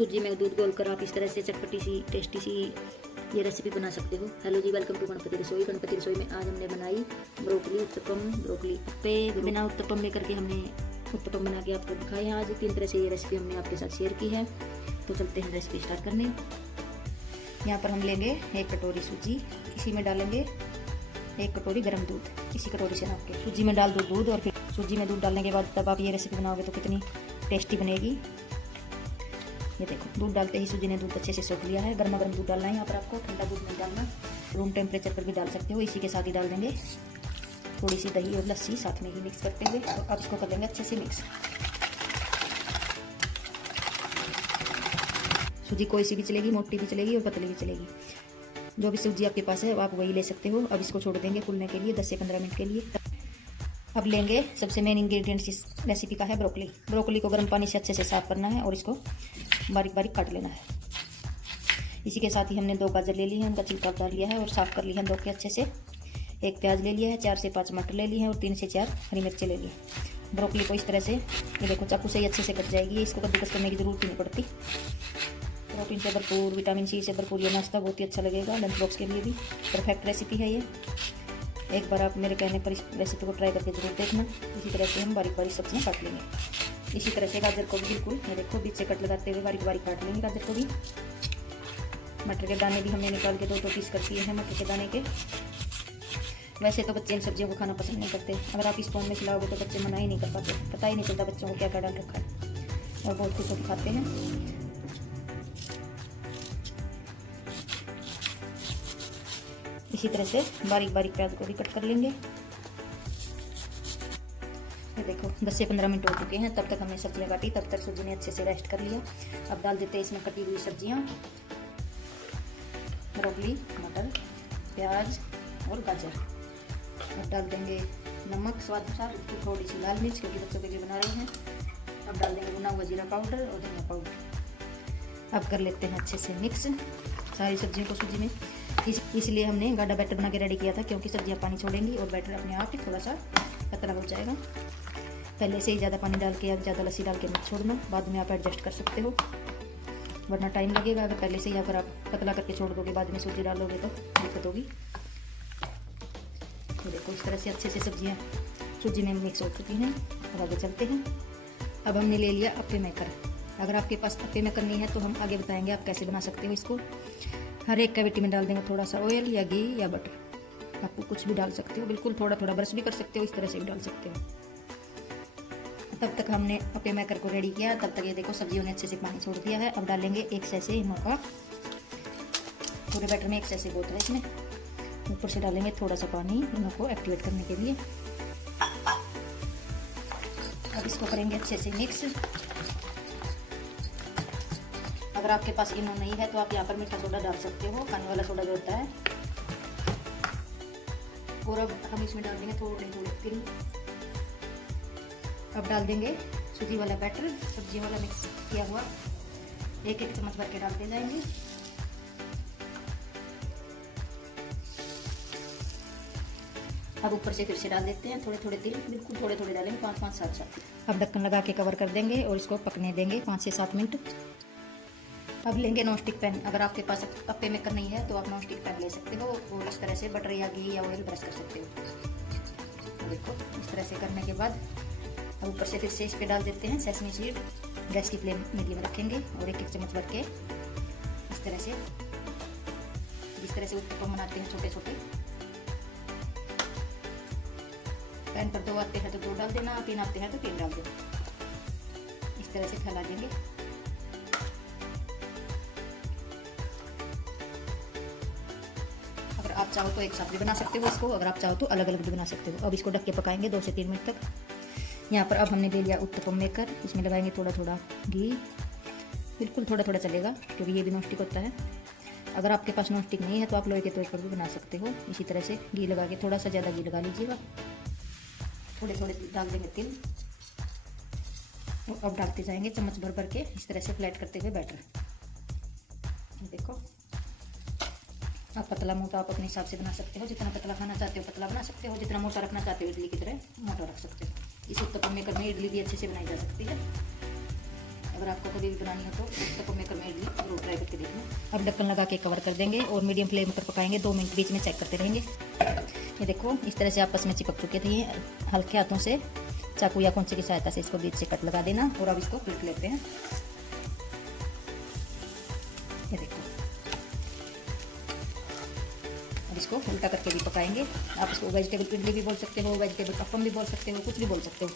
सूजी में दूध घोलकर आप इस तरह से चटपटी सी टेस्टी सी ये रेसिपी बना सकते हो। Hello ji, welcome to Ganpati Rasoi. Ganpati रसोई में आज हमने बनाई ब्रोकली उत्तपम, ब्रोकली अप्पे। बिना उत्तपम में करके हमने उत्तपम बना के आपको दिखाए हैं। आज 3 तरह से ये रेसिपी हमने आपके साथ शेयर की है। तो चलते हैं रेसिपी स्टार्ट करने। यहाँ पर हम लेंगे 1 कटोरी सूजी, इसी में डालेंगे 1 कटोरी गर्म दूध, इसी कटोरी से नाप के सूजी में डाल दो दूध। और फिर सूजी में दूध डालने के बाद तब आप ये रेसिपी बनाओगे तो कितनी टेस्टी बनेगी। ये देखो, दूध डालते ही सूजी ने दूध अच्छे से सोख लिया है। गर्मा गर्म दूध डालना है यहाँ पर आपको, ठंडा दूध नहीं डालना। रूम टेम्परेचर पर भी डाल सकते हो। इसी के साथ ही डाल देंगे थोड़ी सी दही और लस्सी साथ में ही मिक्स करते हुए। अब इसको कर देंगे अच्छे से मिक्स। सूजी कोई सी भी चलेगी, मोटी भी चलेगी और पतली भी चलेगी। जो भी सूजी आपके पास है आप वही ले सकते हो। अब इसको छोड़ देंगे फूलने के लिए 10 से 15 मिनट के लिए। अब लेंगे सबसे मेन इंग्रेडिएंट इस रेसिपी का है ब्रोकली। ब्रोकली को गर्म पानी से अच्छे से साफ करना है और इसको बारीक बारीक काट लेना है। इसी के साथ ही हमने 2 गाजर ले ली है, उनका छिलका उतार लिया है और साफ कर लिया है 2 के अच्छे से। 1 प्याज ले लिया है, 4 से 5 मटर ले लिए हैं और 3 से 4 हरी मिर्चें ले ली। ब्रोकली को इस तरह से ये देखो चाकू से ही अच्छे से कट जाएगी। इसको कद्दूकस करने की जरूरत ही नहीं पड़ती। प्रोटीन से भरपूर, विटामिन सी से भरपूर ये नाश्ता बहुत ही अच्छा लगेगा। लंच बॉक्स के लिए भी परफेक्ट रेसिपी है ये। एक बार आप मेरे कहने पर इस रेसिपी को ट्राई करके जरूर देखना। इसी तरह से हम बारीक बारीक सब्जियां काट लेंगे। इसी तरह से गाजर को भी बिल्कुल ये देखो बीच से कट लगाते हुए बारीक बारीक काट लेंगे गाजर को भी। मटर के दाने भी हमने निकाल के 2 पीस कर दिए हैं मटर के दाने के। वैसे तो बच्चे इन सब्जियों को खाना पसंद नहीं करते। अगर आप स्पून में खिलाओगे तो बच्चे मना ही नहीं कर पाते। पता ही नहीं चलता बच्चों को क्या क्या डाल रखा है और बहुत खुश होकर खाते हैं। इसी तरह से बारीक बारीक प्याज को भी कट कर लेंगे। ये देखो 10 से 15 मिनट हो चुके हैं। तब तक हमने सब्जियां काटी, तब तक सूजी ने अच्छे से रेस्ट कर लिया। अब डाल देते हैं इसमें कटी हुई सब्जियां, ब्रोकली, मटर, प्याज और गाजर। अब डाल देंगे नमक स्वाद अनुसार, थोड़ी सी लाल मिर्च क्योंकि बच्चों के लिए बना रहे हैं। अब डाल देंगे भुना हुआ जीरा पाउडर और धनिया पाउडर। अब कर लेते हैं अच्छे से मिक्स सारी सब्जियों को सूजी में। इसलिए हमने गाढ़ा बैटर बना के रेडी किया था क्योंकि सब्जियां पानी छोड़ेंगी और बैटर अपने आप ही थोड़ा सा पतला हो जाएगा। पहले से ही ज़्यादा पानी डाल के या ज़्यादा लस्सी डाल के मत छोड़ना, बाद में आप एडजस्ट कर सकते हो वरना टाइम लगेगा। अगर पहले से ही अगर आप पतला करके छोड़ दोगे बाद में सूजी डालोगे तो दिक्कत होगी। तो देखो इस तरह से अच्छे से सब्जियां सूजी में मिक्स हो चुकी हैं। अब आगे चलते हैं। अब हमने ले लिया अप्पे मेकर। अगर आपके पास अप्पे मेकर नहीं है तो हम आगे बताएंगे आप कैसे बना सकते हो इसको। हर एक कैविटी में डाल देंगे थोड़ा सा ऑयल या घी या बटर, आपको कुछ भी डाल सकते हो। बिल्कुल थोड़ा थोड़ा ब्रश भी कर सकते हो, इस तरह से भी डाल सकते हो। तब तक हमने अप्पे मेकर को रेडी किया, तब तक ये देखो सब्जियों ने अच्छे से पानी छोड़ दिया है। अब डालेंगे 1 सैसे इनो का, पूरे बैटर में 1 सैसे बोतल है इसमें। ऊपर से डालेंगे थोड़ा सा पानी इनो को एक्टिवेट करने के लिए। अब इसको करेंगे अच्छे से मिक्स। अगर आपके पास इनो नहीं है तो आप यहाँ पर मीठा सोडा डाल सकते हो, खाने वाला सोडा जो होता है। और अब हम इसमें डाल देंगे थोड़े थोड़े तिल। अब डाल देंगे सूजी वाला बैटर, सब्जी वाला मिक्स किया हुआ 1-1 चम्मच भर के डालते जाएंगे। अब ऊपर से फिर से डाल देते हैं थोड़े थोड़े तिल, बिल्कुल थोड़े थोड़े डालेंगे, 5-5 7-7। अब ढक्कन लगा के कवर कर देंगे और इसको पकने देंगे 5 से 7 मिनट। अब लेंगे नॉन स्टिक पैन। अगर आपके पास अप्पे मेकर नहीं है तो आप नॉन स्टिक पैन ले सकते हो और इस तरह से बटर या घी या ऑयल ब्रश कर सकते हो। देखो इस तरह से करने के बाद अब ऊपर से फिर से इस पे डाल देते हैं सेसमी सीड। गैस की फ्लेम मीडियम रखेंगे और 1-1 चम्मच भर के इस तरह से, जिस तरह से उत्तपम बनाते हैं छोटे छोटे। पैन पर 2 आते हैं तो 2 डाल देना, 3 आते हैं तो 3 डाल देना। इस तरह से फैला देंगे। आप चाहो तो एक साथ भी बना सकते हो इसको, अगर आप चाहो तो अलग अलग भी बना सकते हो। अब इसको ढक के पकाएंगे 2 से 3 मिनट तक। यहाँ पर अब हमने ले लिया उत्तपम मेकर, इसमें लगाएंगे थोड़ा थोड़ा घी, बिल्कुल थोड़ा थोड़ा चलेगा क्योंकि ये भी नॉन स्टिक होता है। अगर आपके पास नॉन स्टिक नहीं है तो आप लोहे के तवे पर भी बना सकते हो। इसी तरह से घी लगा के, थोड़ा सा ज़्यादा घी लगा लीजिएगा। थोड़े थोड़े डाल देंगे तिल। अब डालते जाएंगे चम्मच भर भर के इस तरह से फ्लैट करते हुए बैटर। देखो आप पतला मोटा आप अपने हिसाब से बना सकते हो। जितना पतला खाना चाहते हो पतला बना सकते हो, जितना मोटा रखना चाहते हो इडली की तरह मोटा रख सकते हो। इस उत्तपम मेकर में इडली भी अच्छे से बनाई जा सकती है। अगर आपको कभी भी बनानी हो तो उत्तपम मेकर अब ढक्कन लगा के कवर कर देंगे और मीडियम फ्लेम पर पकाएंगे। 2 मिनट बीच में चेक करते रहेंगे। ये देखो इस तरह से आपस में चिपक चुके थे। ये हल्के हाथों से चाकू या कौंचे की सहायता से इसको बीच से कट लगा देना और अब इसको पलट लेते हैं। ये देखो अब इसको उल्टा करके भी पकाएंगे। आप इसको वेजिटेबल इडली भी बोल सकते हो, वेजिटेबल अप्पम भी बोल सकते हो, कुछ भी बोल सकते हो।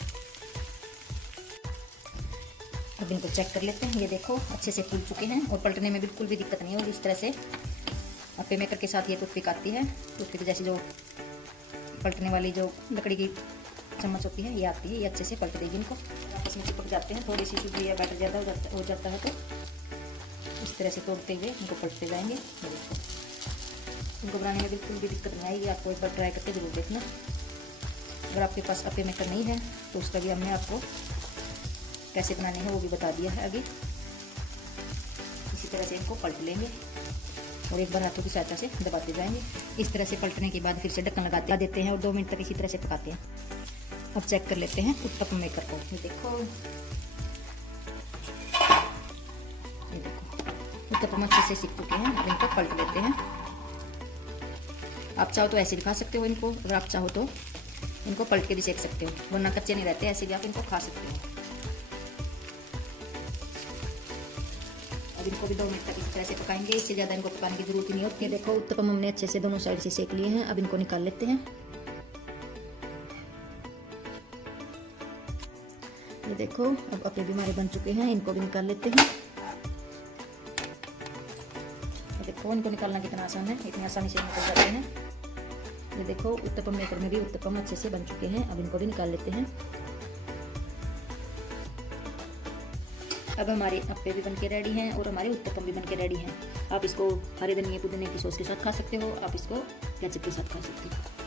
अब इनको चेक कर लेते हैं। ये देखो अच्छे से फूल चुके हैं और पलटने में बिल्कुल भी दिक्कत नहीं होगी। इस तरह से अप्पे मेकर के साथ ये टूथपिक आती है, टूथपिक जैसी जो पलटने वाली जो लकड़ी की चम्मच होती है ये आती है। ये अच्छे से पलट देगी इनको। आपस में चिपक जाते हैं, थोड़ी सी सूजी या बैटर ज़्यादा हो जाता है तो इस तरह से तोड़ते हुए इनको पलटते जाएंगे। इनको बनाने में बिल्कुल भी दिक्कत नहीं आएगी। आपको एक बार ट्राई करके ज़रूर देखना। अगर आपके पास अप्पे मेकर नहीं है तो उसका भी हमने आपको कैसे बनाने हैं वो भी बता दिया है आगे। इसी तरह से इनको पलट लेंगे और एक बार हाथों की सहायता से दबाते जाएंगे। इस तरह से पलटने के बाद फिर से ढक्कन लगा देते हैं और 2 मिनट तक इसी तरह से पकाते हैं। अब चेक कर लेते हैं उत्तपम मेकर को। ये देखो उत्तपम अच्छे से सीख चुके हैं। अब इनको पलट लेते हैं। आप चाहो तो ऐसे भी खा सकते हो इनको, अगर आप चाहो तो इनको पलट के भी सेक सकते हो, वरना कच्चे नहीं रहते, ऐसे भी आप इनको खा सकते हो। अब इनको भी 2 मिनट तक इस तरह से पकाएंगे। इससे ज़्यादा इनको पकाने की जरूरत ही नहीं होती है। देखो उत्तपम हमने अच्छे से दोनों साइड से सेक लिए हैं। अब इनको निकाल लेते हैं। ये देखो अब अप्पे भी हमारे बन चुके हैं। इनको भी निकाल लेते हैं। देखो इनको निकालना कितना आसान है, इतनी आसानी से निकल जाते हैं। ये देखो उत्तपम मेकर में भी उत्तपम अच्छे से बन चुके हैं। अब इनको भी निकाल लेते हैं। अब हमारे अप्पे भी बनके रेडी हैं और हमारे उत्तपम भी बनके रेडी हैं। आप इसको हरे धनिया पुदीने की सॉस के साथ खा सकते हो, आप इसको केचप के साथ खा सकते हो।